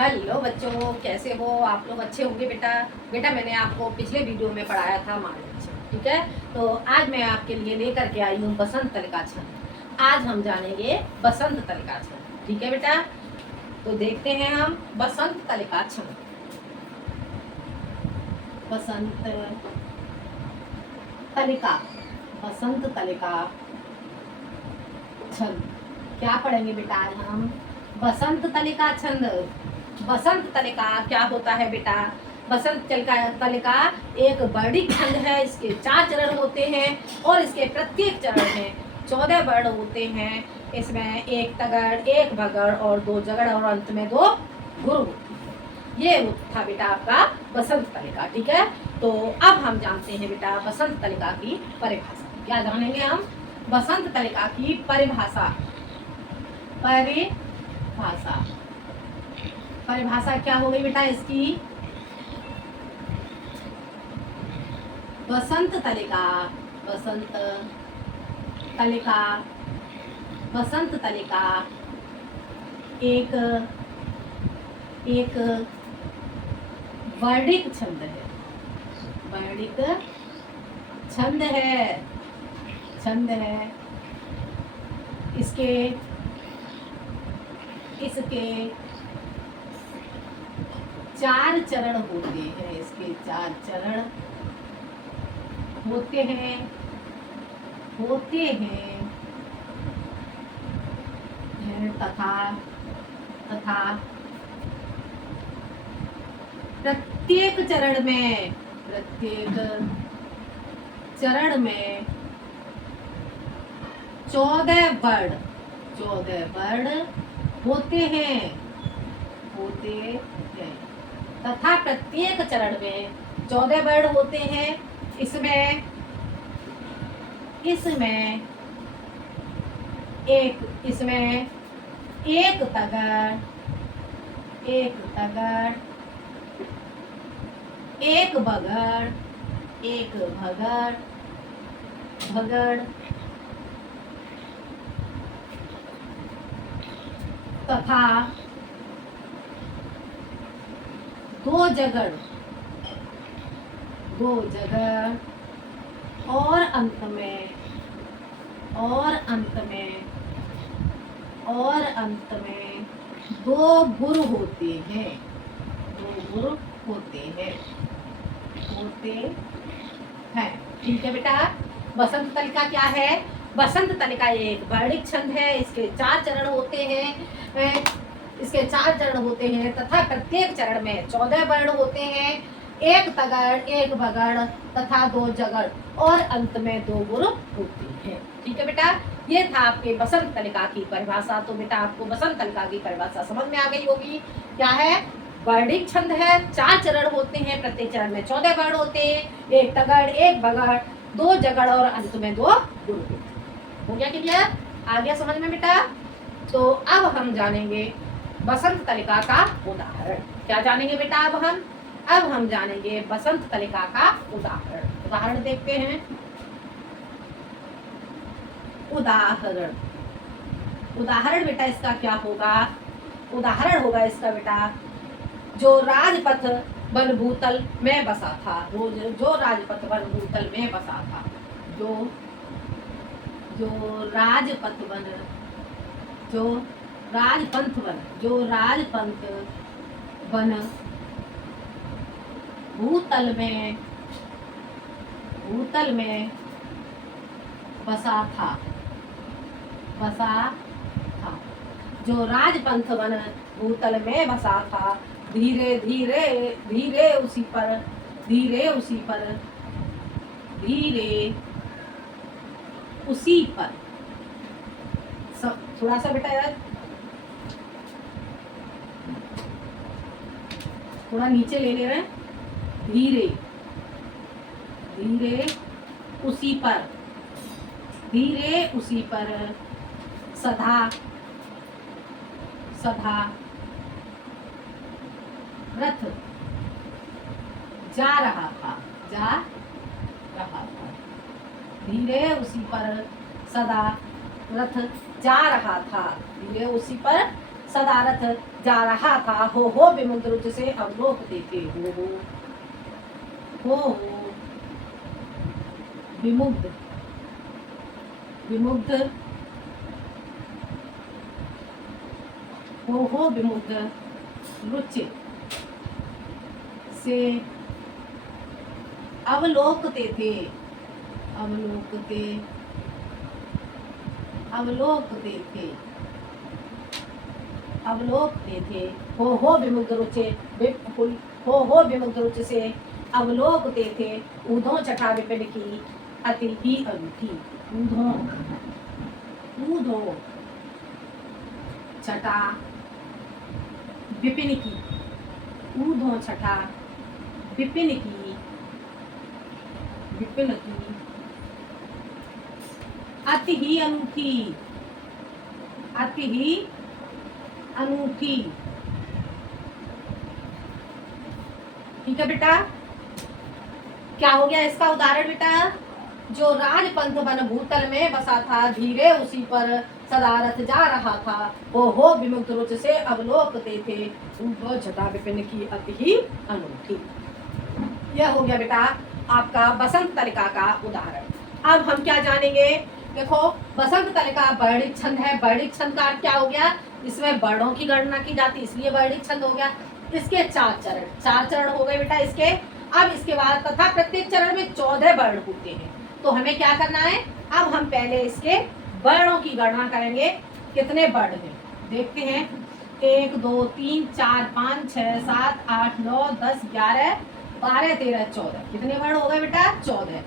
Hello बच्चों, कैसे हो आप लोग? अच्छे होंगे बेटा। बेटा मैंने आपको पिछले वीडियो में पढ़ाया था मार्गदर्शन, ठीक है। तो आज मैं आपके लिए लेकर के आई हूँ बसंत तलिका छंद। आज हम जानेंगे बसंत तलिका छंद, ठीक है बेटा। तो देखते हैं हम बसंत तलिका छंद। बसंत तलिका, बसंत तलिका छंद क्या पढ़ेंगे बेटा आज हम? बसंत तलिका छंद। बसंत तलिका क्या होता है बेटा? बसंत तलिका एक वर्णिक छंद है। इसके 4 चरण होते हैं और इसके प्रत्येक चरण में 14 वर्ण होते हैं। इसमें एक तगड़, एक भगड़ और 2 जगड़ और अंत में 2 गुरु होती है। ये था बेटा आपका बसंत तलिका, ठीक है। तो अब हम जानते हैं बेटा बसंत तलिका की परिभाषा। क्या जानेंगे हम? बसंत तलिका की परिभाषा। परिभाषा परिभाषा क्या हो गई बेटा इसकी? बसंत तलिका, बसंत तलिका, बसंत तलिका एक एक वर्णिक छंद है। वर्णिक छंद है, छंद है। इसके इसके 4 चरण होते हैं। इसके 4 चरण होते हैं तथा तथा प्रत्येक चरण में 14 वर्ण होते हैं तथा प्रत्येक चरण में 14 वर्ण होते हैं। इसमें एक तगड़, एक बगड़, एक भगड़ तथा 2 जगड़ और अंत में 2 गुरु होते हैं। ठीक है बेटा। बसंत तलिका क्या है? बसंत तलिका एक वर्णिक छंद है। इसके 4 चरण होते हैं तथा प्रत्येक चरण में 14 वर्ण होते हैं। एक तगड़, एक भगड़ तथा 2 जगड़ और अंत में 2 गुरु होती है। ठीक है बेटा, ये था आपके बसंत तलिका की परिभाषा। तो बेटा आपको बसंत तलिका की परिभाषा समझ में आ गई होगी। क्या है? वर्णिक छंद है, 4 चरण होते हैं, प्रत्येक चरण में 14 वर्ण होते हैं। एक तगड़, एक भगड़, 2 जगड़ और अंत में 2 गुरु होते हैं। हो गया क्लियर? आ गया समझ में बेटा? तो अब हम जानेंगे बसंत तलिका का उदाहरण। क्या जानेंगे बेटा? अब हम जानेंगे बसंत तलिका का उदाहरण देखते हैं। उदाहरण बेटा इसका क्या होगा? उदाहरण होगा इसका बेटा, जो राजपथ वन भूतल में बसा था। जो राजपथ वन भूतल में बसा था। जो राजपथ वन भूतल में बसा था। जो राजपंथ वन भूतल में बसा था, धीरे उसी पर थोड़ा सा बेटा यार, थोड़ा नीचे ले रहे हैं। धीरे उसी पर सदा रथ जा रहा था। धीरे उसी पर सदा रथ जा रहा था। धीरे उसी पर सदारथ जा रहा था, हो विमुग्ध रुचि से अवलोकते थे। हो विमुग्ध, विमुग्ध, हो विमुग्ध रुचि से अवलोकते थे, अवलोकते, अवलोकते थे, अवलोकते थे। हो विमुग्ध रुचि, हो विमुग्ध रुचि से अवलोकते थे। ऊधों छठा विपिन की अति ही अनूठी। ऊधों, ऊधों छठा विपिन की, ऊधों छठा विपिन की, विपिन की अति ही अनूठी, अति ही अनूठी। ठीक है बेटा, क्या हो गया इसका उदाहरण बेटा? जो राजपंथ वन भूतल में बसा था, धीरे उसी पर सदारथ जा रहा था। हो विमुक्त रुचि से अवलोकते थे, ऊधों छठा विपिन की अति ही अनूठी। यह हो गया बेटा आपका बसंत तलिका का उदाहरण। अब हम क्या जानेंगे? देखो, बसंत तलिका वर्णिक छंद है। वर्णिक छंद का अर्थ क्या हो गया? इसमें वर्णों की गणना की जाती, इसलिए वर्णिक छंद हो गया। इसके 4 चरण, 4 चरण हो गए बेटा इसके। अब इसके बाद तथा प्रत्येक चरण में 14 वर्ण होते हैं। तो हमें क्या करना है? अब हम पहले इसके वर्णों की गणना करेंगे। कितने वर्ण हैं देखते हैं। 1 2 3 4 5 6 7 8 9 10 11 12 13 14। कितने वर्ण हो गए बेटा? 14,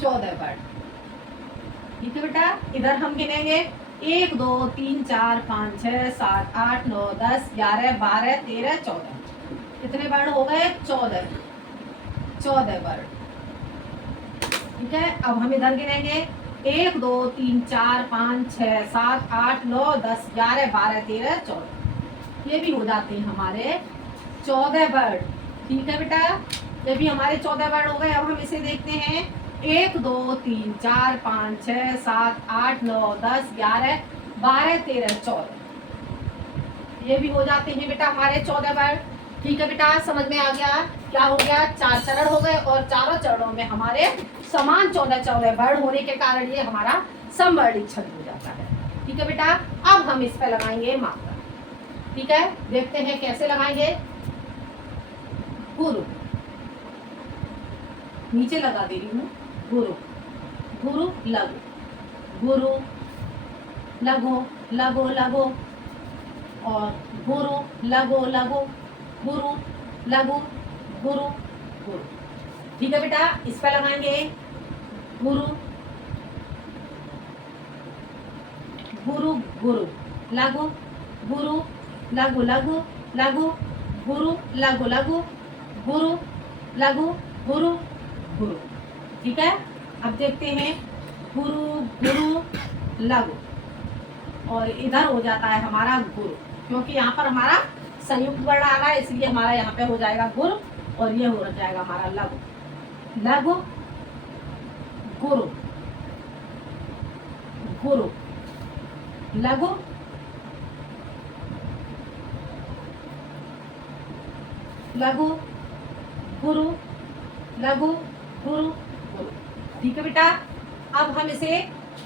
14 वर्ण। ठीक है बेटा, इधर हम गिनेंगे 1 2 3 4 5 6 7 8 9 10 11 12 13 14। कितने वर्ण हो गए? 14, 14 वर्ण। ठीक है, अब हम इधर गिनेंगे 1 2 3 4 5 6 7 8 9 10 11 12 13 14। ये भी हो जाते हैं हमारे 14 वर्ण। ठीक है बेटा, ये भी हमारे 14 वर्ण हो गए। अब हम इसे देखते हैं 1 2 3 4 5 6 7 8 9 10 11 12 13 14। ये भी हो जाते हैं बेटा हमारे 14 वर्ण। ठीक है बेटा, समझ में आ गया? क्या हो गया? 4 चरण हो गए और चारों चरणों में हमारे समान 14 वर्ण होने के कारण ये हमारा समवर्णिक छंद हो जाता है। ठीक है बेटा, अब हम इस पे लगाएंगे मात्रा। ठीक है, देखते हैं कैसे लगाएंगे। गुरु, नीचे लगा दे रही हूँ। गुरु, गुरु लघु, गुरु लघु लघु लघु, और गुरु लघु लघु, गुरु लघु गुरु गुरु। ठीक है बेटा, इस पर लगाएंगे गुरु गुरु गुरु, लघु गुरु लघु लघु लघु, गुरु लघु लघु, गुरु लघु गुरु गुरु। ठीक है, अब देखते हैं गुरु गुरु लघु, और इधर हो जाता है हमारा गुरु, क्योंकि यहाँ पर हमारा संयुक्त वर्ण आ रहा है, इसलिए हमारा यहाँ पे हो जाएगा गुरु, और ये हो जाएगा हमारा लघु। लघु गुरु गुरु, लघु लघु गुरु, लघु गुरु गुरु। ठीक है बेटा, अब हम इसे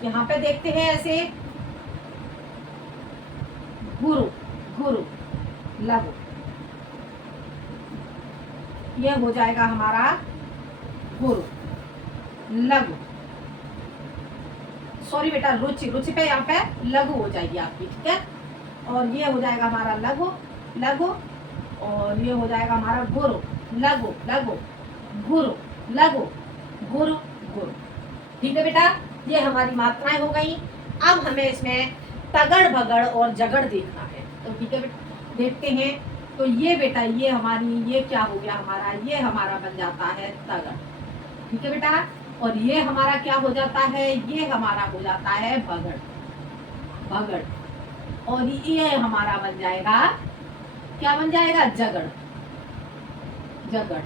यहाँ पे देखते हैं ऐसे गुरु गुरु लघु, यह हो जाएगा हमारा गुरु लघु। सॉरी बेटा, रुचि, रुचि पे यहाँ पे लघु हो जाएगी आपकी। ठीक है, और ये हो जाएगा हमारा लघु लघु, और ये हो जाएगा हमारा गुरु लघु लघु, गुरु लघु गुरु गुरु। ठीक है बेटा, ये हमारी मात्राएं हो गई। अब हमें इसमें तगड़ भगड़ और जगड़ देखना है। तो ठीक है बेटा, देखते हैं। तो ये बेटा, ये हमारी, ये क्या हो गया हमारा? ये हमारा बन जाता है तगड़। ठीक है बेटा, और ये हमारा क्या हो जाता है? ये हमारा हो जाता है भगड़, भगड़, और ये हमारा बन जाएगा, क्या बन जाएगा? जगड़, जगड़,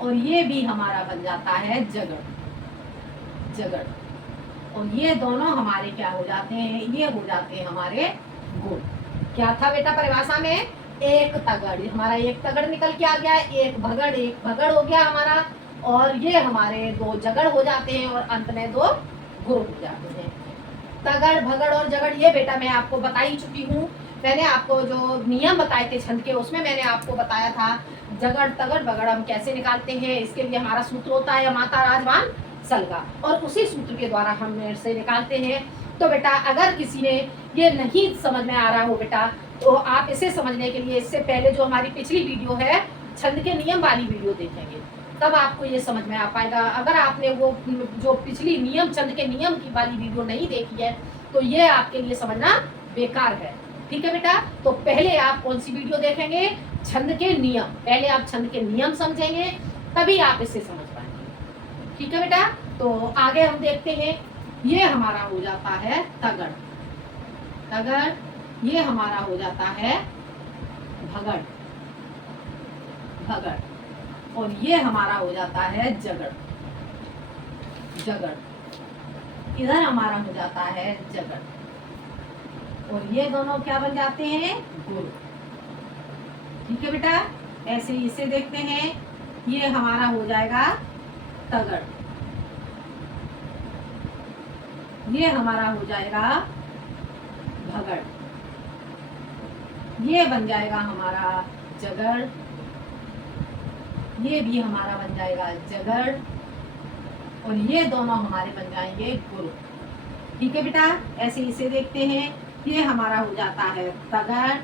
और ये भी हमारा बन जाता है जगड़, जगड़, और ये दोनों हमारे क्या हो जाते हैं? ये हो जाते हैं हमारे गुण। क्या था बेटा परिभाषा में? एक तगड़, हमारा एक तगड़ निकल के आ गया, एक भगड़ हो गया हमारा, और ये हमारे दो जगड़ हो जाते हैं और अंत में दो गुरु हो जाते हैं। तगड़ भगड़ और जगड़ ये बेटा मैं आपको बता ही चुकी हूँ। मैंने आपको जो नियम बताए थे छंद के उसमें मैंने आपको बताया था जगड़ तगड़ भगड़ हम कैसे निकालते हैं। इसके लिए हमारा सूत्र होता है माता राजवान सलगा, और उसी सूत्र के द्वारा हम इसे निकालते हैं। तो बेटा अगर किसी ने ये नहीं समझ में आ रहा हो बेटा, तो आप इसे समझने के लिए इससे पहले जो हमारी पिछली वीडियो है छंद के नियम वाली वीडियो देखेंगे, तब आपको ये समझ में आ पाएगा। अगर आपने वो जो पिछली नियम छंद के नियम की वाली वीडियो नहीं देखी है तो ये आपके लिए समझना बेकार है। ठीक है बेटा, तो पहले आप कौन सी वीडियो देखेंगे? छंद के नियम। पहले आप छंद के नियम समझेंगे तभी आप इसे समझ पाएंगे। ठीक है बेटा, तो आगे हम देखते हैं। ये हमारा हो जाता है तगड़, तगड़ ये हमारा हो जाता है भगड़, भगड़, और ये हमारा हो जाता है जगड़, जगड़, इधर हमारा हो जाता है जगड़, और ये दोनों क्या बन जाते हैं? गुरु। ठीक है बेटा, ऐसे ही इसे देखते हैं। ये हमारा हो जाएगा तगड़, ये हमारा हो जाएगा भगड़, ये बन जाएगा हमारा जगड़, ये भी हमारा बन जाएगा जगड़, और ये दोनों हमारे बन जाएंगे गुरु। ठीक है बेटा, ऐसे इसे देखते हैं। ये हमारा हो जाता है तगड़,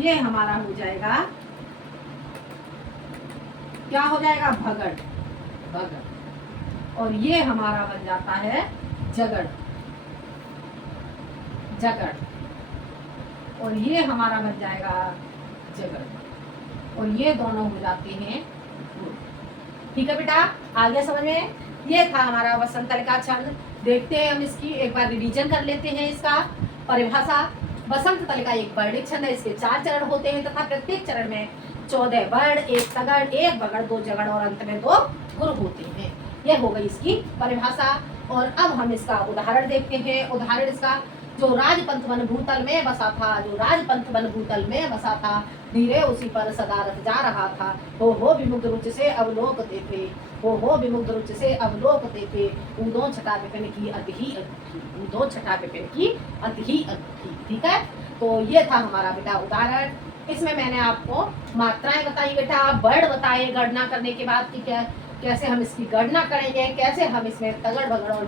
ये हमारा हो जाएगा, क्या हो जाएगा? भगड़, भगड़, और ये हमारा बन जाता है जगड़, जगड़, और ये हमारा बन जाएगा जगड़, और ये दोनों हो जाते हैं गुरु। ठीक है बेटा, आगे समझ में? ये था हमारा वसंत तलिका छंद। देखते हैं हम इसकी एक बार रिवीजन कर लेते हैं इसका परिभाषा। वसंत तलिका एक वर्णिक छंद है, इसके 4 चरण होते हैं तथा प्रत्येक चरण में 14 वर्ण, एक तगड़, एक भगड़, 2 जगड़ और अंत में 2 गुरु होते हैं। यह हो गई इसकी परिभाषा। और अब हम इसका उदाहरण देखते हैं। उदाहरण इसका, जो राजपंथ वन भूतल में बसा था, जो राजपंथ वन भूतल में बसा था, धीरे उसी पर सदा रथ जा रहा था। हो विमुग्ध रुचि से अवलोकते थे, हो विमुग्ध रुचि से अवलोकते थे। ऊदो छटा विपिन की अति अद्भुत, ऊदो छटा विपिन की अति अद्भुत। ठीक है, तो ये था हमारा बेटा उदाहरण। इसमें मैंने आपको मात्राएं बताई बेटा, वर्ड बताए गणना करने के बाद कि क्या कैसे हम इसकी गणना करेंगे, कैसे हम इसमें तगड़ भगड़ और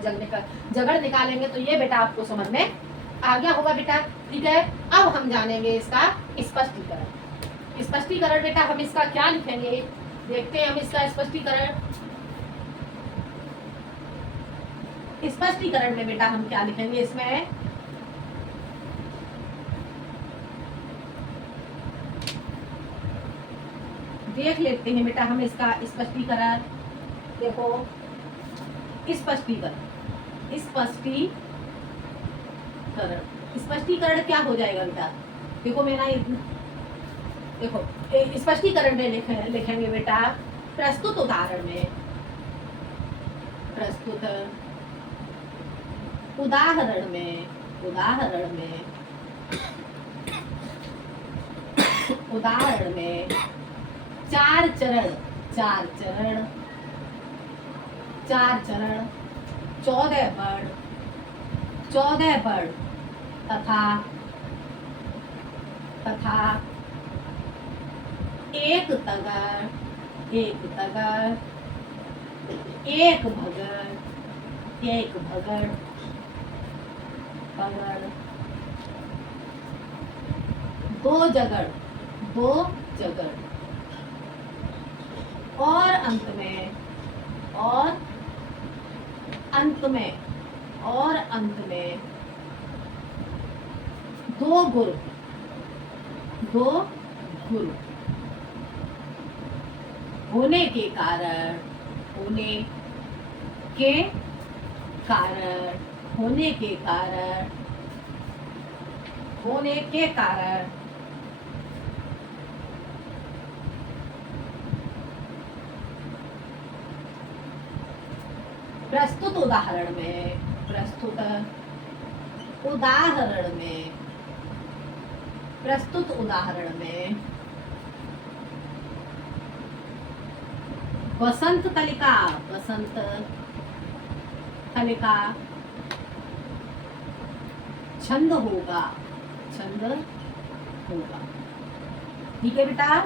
जगड़ निकालेंगे। तो ये बेटा आपको समझ में आ गया होगा बेटा। ठीक है, अब हम जानेंगे इसका स्पष्टीकरण। स्पष्टीकरण बेटा हम इसका क्या लिखेंगे, देखते हैं हम इसका स्पष्टीकरण। स्पष्टीकरण में बेटा हम क्या लिखेंगे इसमें? देख लेते हैं बेटा हम इसका स्पष्टीकरण। देखो स्पष्टीकरण, स्पष्टीकरण क्या हो जाएगा बेटा? देखो मेरा देखो स्पष्टीकरण में लिखेंगे बेटा प्रस्तुत उदाहरण में, प्रस्तुत उदाहरण में, उदाहरण में, उदाहरण में 4 चरण, 4 चरण, 4 चरण, 14 वर्ण, 14 वर्ण तथा तथा एक तगड़, एक तगड़, एक भगड़, एक भगड़, भगड़, 2 जगड़, 2 जगड़, और अंत में, और अंत में, और अंत में 2 गुरु, 2 गुरु होने के कारण, होने के कारण, होने के कारण, होने के कारण प्रस्तुत उदाहरण में, प्रस्तुत उदाहरण में प्रस्तुत उदाहरण में वसंत तलिका छंद होगा। ठीक है बेटा,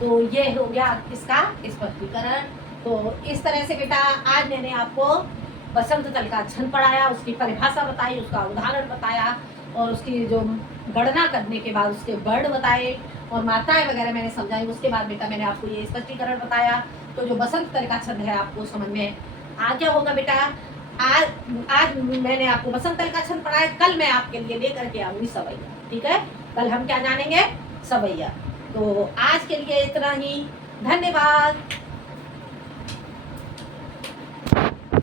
तो ये हो गया इसका स्पष्टीकरण। तो इस तरह से बेटा आज मैंने आपको बसंत तलिका छंद पढ़ाया, उसकी परिभाषा बताई, उसका उदाहरण बताया और उसकी जो गणना करने के बाद उसके वर्ण बताए और मात्राएं वगैरह मैंने समझाई। उसके बाद बेटा मैंने आपको ये स्पष्टीकरण बताया। तो जो बसंत तलिका छंद है आपको समझ में आ गया होगा बेटा। आज मैंने आपको बसंत तलिका छंद पढ़ाया, कल मैं आपके लिए लेकर के आऊंगी सवैया। ठीक है, कल हम क्या जानेंगे? सवैया। तो आज के लिए इतना ही, धन्यवाद।